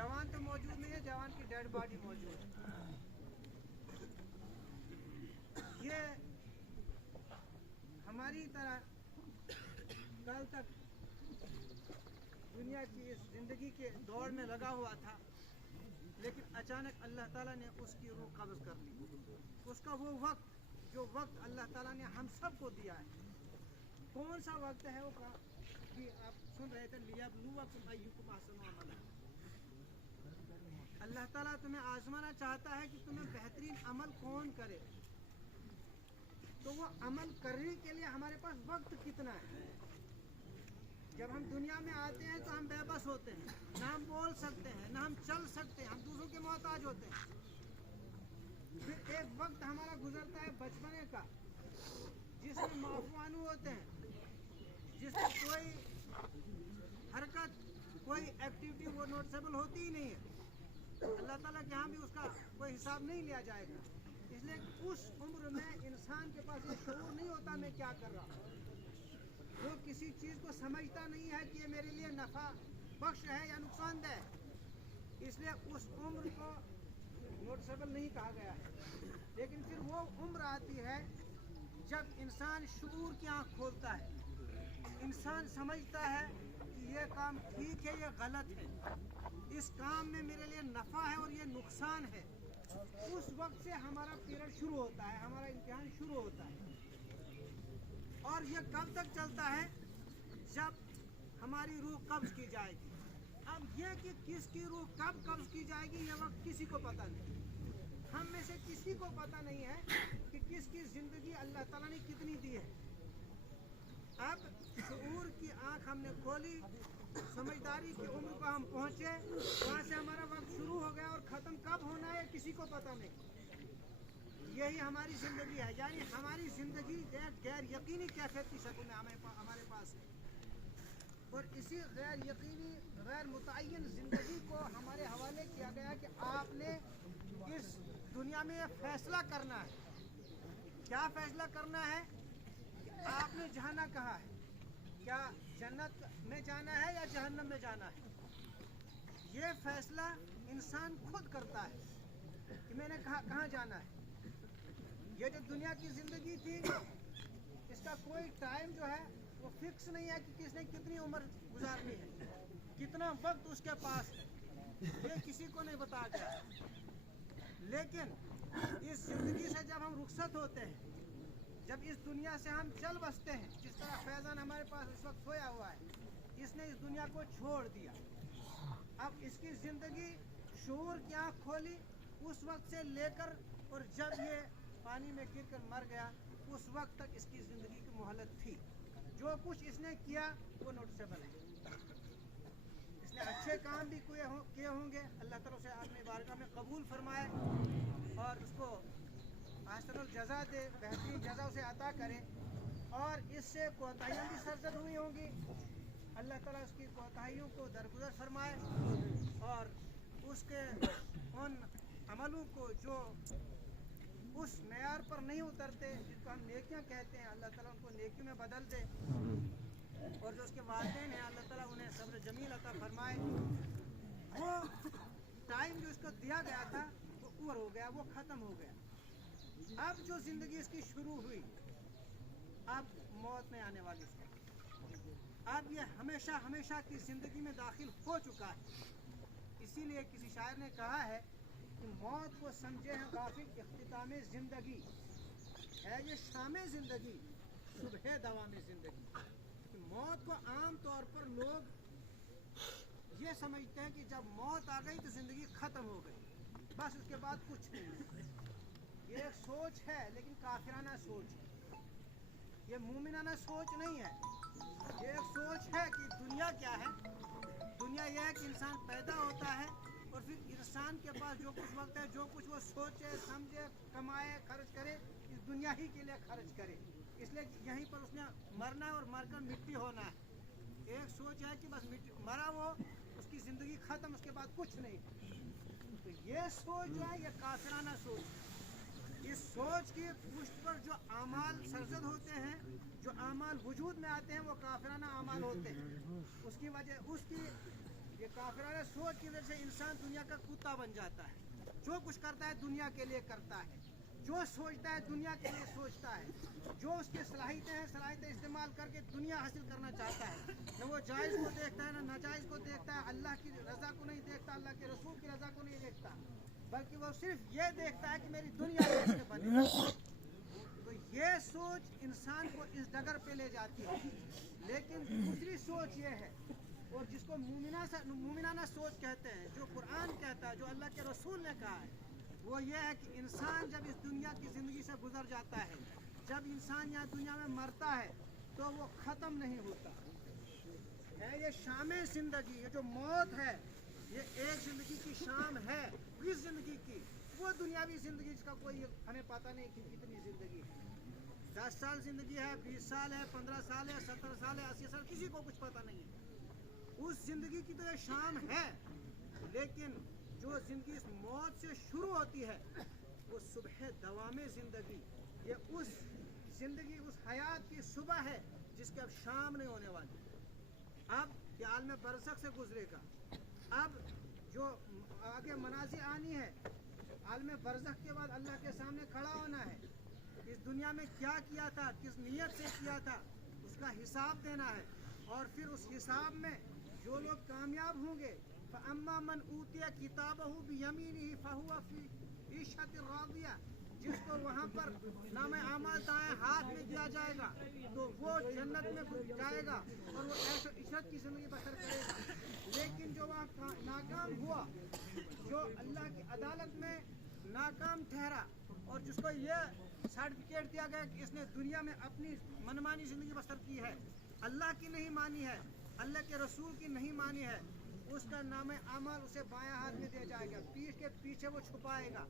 जवान तो मौजूद नहीं है, जवान की डेड बॉडी मौजूद है। ये हमारी तरह कल तक दुनिया की इस ज़िंदगी के दौड़ में लगा हुआ था, लेकिन अचानक अल्लाह ताला ने उसकी रूह कब्ज़ कर ली। उसका वो वक्त, जो वक्त अल्लाह ताला ने हम सबको दिया है, कौन सा वक्त है वो कि आप सुन रहे थे, लियब्लुवकुम अय्युकुम अहसनु अमला। अल्लाह ताला तुम्हें आजमाना चाहता है कि तुम्हें बेहतरीन अमल कौन करे। तो वो अमल करने के लिए हमारे पास वक्त कितना है। जब हम दुनिया में आते हैं तो हम बेबस होते हैं, ना हम बोल सकते हैं, ना हम चल सकते हैं, हम दूसरों के मोहताज होते हैं। फिर एक वक्त हमारा गुजरता है बचपने का, जिसमें माफूआनू होते हैं, जिसमें कोई हरकत, कोई एक्टिविटी वो नोटिसेबल होती ही नहीं है। अल्लाह ताला के यहाँ भी उसका कोई हिसाब नहीं लिया जाएगा। इसलिए उस उम्र में इंसान के पास ये शऊर नहीं होता मैं क्या कर रहा हूँ। वो किसी चीज़ को समझता नहीं है कि ये मेरे लिए नफ़ा बख्श है या नुकसानदेह। इसलिए उस उम्र को नोटिसेबल नहीं कहा गया है। लेकिन फिर वो उम्र आती है जब इंसान शऊर की आँख खोलता है, इंसान समझता है कि ये काम ठीक है, ये गलत है, इस काम में मेरे लिए नफ़ा है और ये नुकसान है। उस वक्त से हमारा पीरियड शुरू होता है, हमारा इम्तिहान शुरू होता है। और ये कब तक चलता है? जब हमारी रूह कब्ज़ की जाएगी। अब ये कि किसकी रूह कब कब्ज़ की जाएगी ये वक्त किसी को पता नहीं। हम में से किसी को पता नहीं है कि किसकी ज़िंदगी अल्लाह ताला ने कितनी दी है। अब शऊर की आँख हमने खोली, समझदारी की उम्र को हम पहुँचे, वहाँ से हमारा वक्त शुरू हो गया और ख़त्म कब होना है किसी को पता नहीं। यही हमारी ज़िंदगी है, यानी हमारी ज़िंदगी एक गैर यकीनी कैफियत की शक्ल में हमारे पास है। और इसी गैर यकीनी, गैर मुतय्यन ज़िंदगी को हमारे हवाले किया गया कि आपने इस दुनिया में फ़ैसला करना है। क्या फ़ैसला करना है? कि आपने जाना कहाँ है, क्या जन्नत में जाना है या जहन्नम में जाना है। ये फ़ैसला इंसान खुद करता है कि मैंने कहाँ जाना है। ये जो दुनिया की ज़िंदगी थी, इसका कोई टाइम जो है वो फिक्स नहीं है कि किसने कितनी उम्र गुजारनी है, कितना वक्त उसके पास है, ये किसी को नहीं बताया गया। लेकिन इस ज़िंदगी से जब हम रुखसत होते हैं, जब इस दुनिया से हम चल बसते हैं, जिस तरह फैज़ान हमारे पास इस वक्त सोया हुआ है, इसने इस दुनिया को छोड़ दिया। अब इसकी ज़िंदगी शऊर की आँख खोली उस वक्त से लेकर, और जब ये पानी में गिरकर मर गया उस वक्त तक इसकी ज़िंदगी की मोहलत थी। जो कुछ इसने किया वो नोटिसेबल है। इसने अच्छे काम भी किए होंगे, अल्लाह ताला से अपनी बारगाह में कबूल फरमाए और उसको अहसनुल जज़ा दे, बेहतरीन जज़ा उसे अता करे। और इससे कोताहियाँ भी सरजद हुई होंगी, अल्लाह ताला उसकी कोताहियों को दरगुजर फरमाए और उसके उन अमलों को जो उस मेयार पर नहीं उतरते, जिसको हम नेकियां कहते हैं, अल्लाह ताला उनको नेकियों में बदल दे। और जो उसके वालिदैन हैं, अल्लाह ताला उन्हें सब्र जमील अता फरमाए। वो टाइम जो इसको दिया गया था वो उम्र हो गया, वो ख़त्म हो गया। अब जो ज़िंदगी इसकी शुरू हुई, अब मौत में आने वाली है। अब ये हमेशा हमेशा की ज़िंदगी में दाखिल हो चुका है। इसीलिए किसी शायर ने कहा है कि मौत को समझे हैं गाफिल इख्तिताम ज़िंदगी, है ये शाम ज़िंदगी सुबह दवाम ज़िंदगी। कि मौत को आम तौर पर लोग ये समझते हैं कि जब मौत आ गई तो ज़िंदगी ख़त्म हो गई, बस उसके बाद कुछ नहीं है। ये एक सोच है, लेकिन काफिराना सोच है, ये मोमिनाना सोच नहीं है। ये एक सोच है कि दुनिया क्या है। दुनिया यह है कि इंसान पैदा होता है और फिर इंसान के पास जो कुछ वक्त है, जो कुछ वो सोचे, समझे, कमाए, खर्च करे, इस दुनिया ही के लिए खर्च करे। इसलिए यहीं पर उसने मरना है और मरकर मिट्टी होना है। एक सोच है कि बस मिट्टी मरा वो, उसकी ज़िंदगी ख़त्म, उसके बाद कुछ नहीं। तो ये सोच जो है ये काफिराना सोच है। इस सोच की पुष्ट पर जो आमाल सरजद होते हैं, जो आमाल वजूद में आते हैं, वो काफिराना आमाल होते हैं। उसकी वजह उसकी ये काफिराना सोच की वजह से इंसान दुनिया का कुत्ता बन जाता है। जो कुछ करता है दुनिया के लिए करता है, जो सोचता है दुनिया के लिए सोचता है, जो उसकी सलाहियतें इस्तेमाल करके दुनिया हासिल करना चाहता है। न वो जायज़ को देखता है, न नाजायज़ को देखता है, अल्लाह की रज़ा को नहीं देखता, अल्लाह के रसूल की रज़ा को नहीं देखता, बल्कि वो सिर्फ ये देखता है कि मेरी दुनिया कैसे बने। तो ये सोच इंसान को इस डगर पे ले जाती है। लेकिन दूसरी सोच ये है, और जिसको मुमिनाना सोच कहते हैं, जो कुरान कहता है, जो अल्लाह के रसूल ने कहा है, वो ये है कि इंसान जब इस दुनिया की ज़िंदगी से गुजर जाता है, जब इंसान यहाँ दुनिया में मरता है, तो वो ख़त्म नहीं होता है। ये शाम ज़िंदगी, ये जो मौत है, ये एक ज़िंदगी की शाम है इस ज़िंदगी की। वो दुनियावी ज़िंदगी जिसका कोई हमें पता नहीं कि कितनी ज़िंदगी है। 10 साल ज़िंदगी है, 20 साल है, 15 साल है, 70 साल है, 80 साल, किसी को कुछ पता नहीं है। उस ज़िंदगी की तो ये शाम है, लेकिन जो ज़िंदगी इस मौत से शुरू होती है, वो सुबह दवामे ज़िंदगी, ये उस ज़िंदगी, उस हयात की सुबह है जिसकी अब शाम नहीं होने वाली। अब ये आलम बरज़ख से गुजरेगा। अब जो आगे मनाज़िर आनी है, आलम बरज़ख के बाद अल्लाह के सामने खड़ा होना है। इस दुनिया में क्या किया था, किस नीयत से किया था, उसका हिसाब देना है। और फिर उस हिसाब में जो लोग कामयाब होंगे, फ़अम्मा मन ऊतिया किताबहु बियमीनिही फ़हुवा फ़ी ईशतिर रादिया, जिसको वहाँ पर नाम आमाल दाएं हाथ में दिया जाएगा, तो वो जन्नत में जाएगा और वो ऐशो इशरत की ज़िंदगी बसर करेगा। लेकिन जो वहाँ नाकाम हुआ, जो अल्लाह की अदालत में नाकाम ठहरा, और जिसको ये सर्टिफिकेट दिया गया कि इसने दुनिया में अपनी मनमानी ज़िंदगी बसर की है, अल्लाह की नहीं मानी है, अल्लाह के रसूल की नहीं मानी है, उसका नाम अमल उसे बायां हाथ में दिया जाएगा, पीठ के पीछे वो छुपाएगा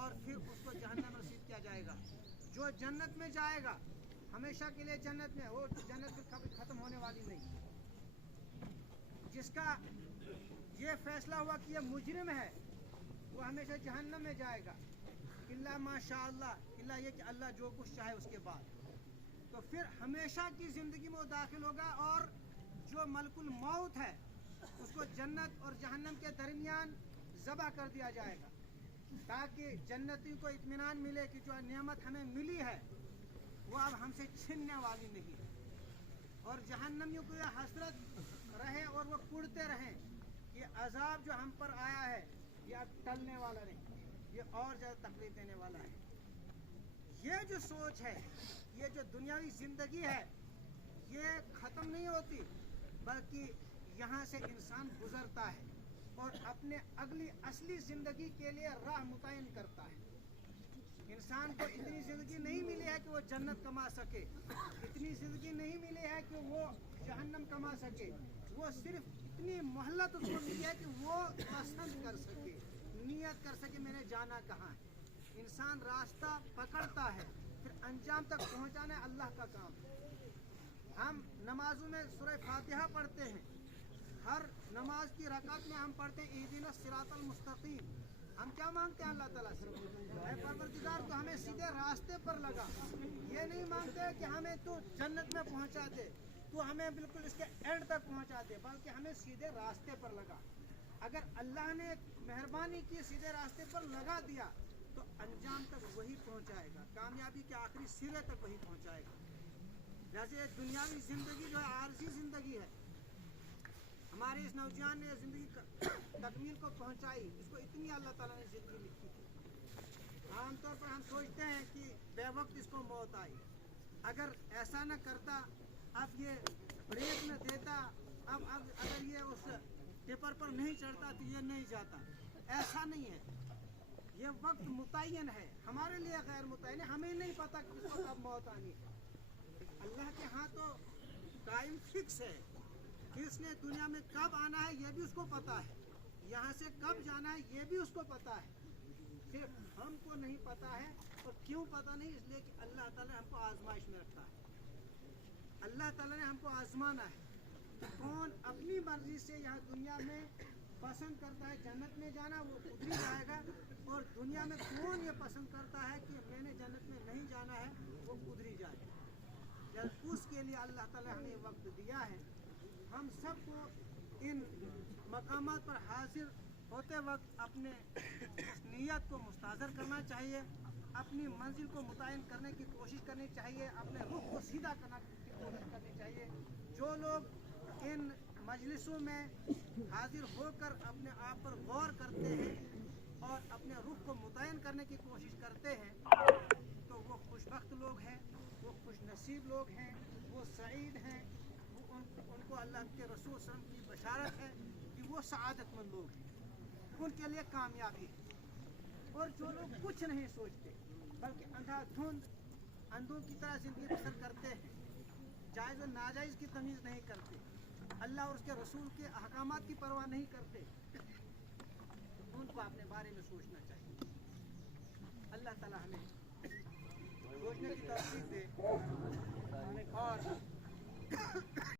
और फिर उसको जहन्नम नसीब किया जाएगा। जो जन्नत में जाएगा, हमेशा के लिए जन्नत में, वो जन्नत फिर कभी ख़त्म होने वाली नहीं। जिसका ये फैसला हुआ कि ये मुजरिम है, वो हमेशा जहन्नम में जाएगा, इल्ला माशाअल्लाह, इल्ला ये कि अल्लाह जो कुछ चाहे उसके बाद। तो फिर हमेशा की ज़िंदगी में वो दाखिल होगा, और जो मलकुल मौत है उसको जन्नत और जहन्नम के दरमियान ज़बह कर दिया जाएगा, ताकि जन्नती को इत्मीनान मिले कि जो नेमत हमें मिली है वो अब हमसे छीनने वाली नहीं है। और जहन्नमियों को यह हसरत रहे और वो कुड़ते रहें कि अजाब जो हम पर आया है ये अब टलने वाला नहीं, ये और ज़्यादा तकलीफ देने वाला है। ये जो सोच है, ये जो दुनियावी ज़िंदगी है, ये ख़त्म नहीं होती, बल्कि यहाँ से इंसान गुजरता है और अपने अगली असली ज़िंदगी के लिए राह मुतयन करता है। इंसान को इतनी ज़िंदगी नहीं मिली है कि वो जन्नत कमा सके, इतनी ज़िंदगी नहीं मिली है कि वो जहन्नम कमा सके, वो सिर्फ इतनी मोहलत उसको मिली है कि वो पसंद कर सके, नियत कर सके मैंने जाना कहाँ है। इंसान रास्ता पकड़ता है, फिर अंजाम तक पहुँचाना अल्लाह का काम है। हम नमाजों में सूरह फातिहा पढ़ते हैं, हर नमाज की रकात में हम पढ़ते हैं इहदिना सिरातल मुस्तकीम। हम क्या मांगते हैं अल्लाह ताला से, ऐ परवरदिगार तो हमें सीधे रास्ते पर लगा। ये नहीं मांगते कि हमें तू जन्नत में पहुंचा दे, तू हमें बिल्कुल इसके एंड तक पहुंचा दे, बल्कि हमें सीधे रास्ते पर लगा। अगर अल्लाह ने मेहरबानी की, सीधे रास्ते पर लगा दिया, तो अंजाम तक वही पहुंचाएगा, कामयाबी के आखिरी सिरे तक वही पहुंचाएगा। जैसे दुनियावी ज़िंदगी जो है आरजी ज़िंदगी है, हमारे इस नौजवान ने ज़िंदगी तकमील को पहुंचाई, इसको इतनी अल्लाह ताला ने ज़िंदगी लिखी थी। आमतौर पर हम सोचते हैं कि बेवक्त इसको मौत आई, अगर ऐसा न करता, अब ये ब्रेक न देता, अब अगर ये उस टिपर पर नहीं चढ़ता तो ये नहीं जाता। ऐसा नहीं है, ये वक्त मुतय्यन है, हमारे लिए गैर मुतय्यन है, हमें नहीं पता कि किसको कब मौत आनी है। अल्लाह के यहाँ तो टाइम फिक्स है कि उसने दुनिया में कब आना है ये भी उसको पता है, यहाँ से कब जाना है ये भी उसको पता है, सिर्फ हमको नहीं पता है। और क्यों पता नहीं? इसलिए कि अल्लाह ताला ने हमको आजमाइश में रखा है। अल्लाह ताला ने हमको आजमाना है कि कौन अपनी मर्जी से यहाँ दुनिया में पसंद करता है जन्नत में जाना, वो उधर जाएगा, और दुनिया में कौन ये पसंद करता है कि मैंने जन्नत में नहीं जाना है, वो उधर ही जाएगा। जब उसके लिए अल्लाह ताला हमें वक्त दिया है, हम सबको इन मकामात पर हाजिर होते वक्त अपने उस नीयत को मुस्ताज़र करना चाहिए, अपनी मंजिल को मुतयन करने की कोशिश करनी चाहिए, अपने रुख को सीधा करने की कोशिश करनी चाहिए। जो लोग इन मजलिसों में हाजिर होकर अपने आप पर गौर करते हैं और अपने रुख को मुतयन करने की कोशिश करते हैं, तो वो खुशबख्त लोग हैं, वो खुश नसीब लोग हैं, वो सईद हैं, उनको अल्लाह के रसूल सल्लल्लाहु अलैहि वसल्लम की बशारत है कि वो सआदतमंद लोग हैं, उनके लिए कामयाबी है। और जो लोग कुछ नहीं सोचते बल्कि अंधाधुंध अंधों की तरह जिंदगी बसर करते हैं, जायज़ और नाजायज़ की तमीज़ नहीं करते, अल्लाह और उसके रसूल के अहकामात की परवाह नहीं करते, उनको अपने बारे में सोचना चाहिए। अल्लाह ताला हमें सोचने की तौफीक दे और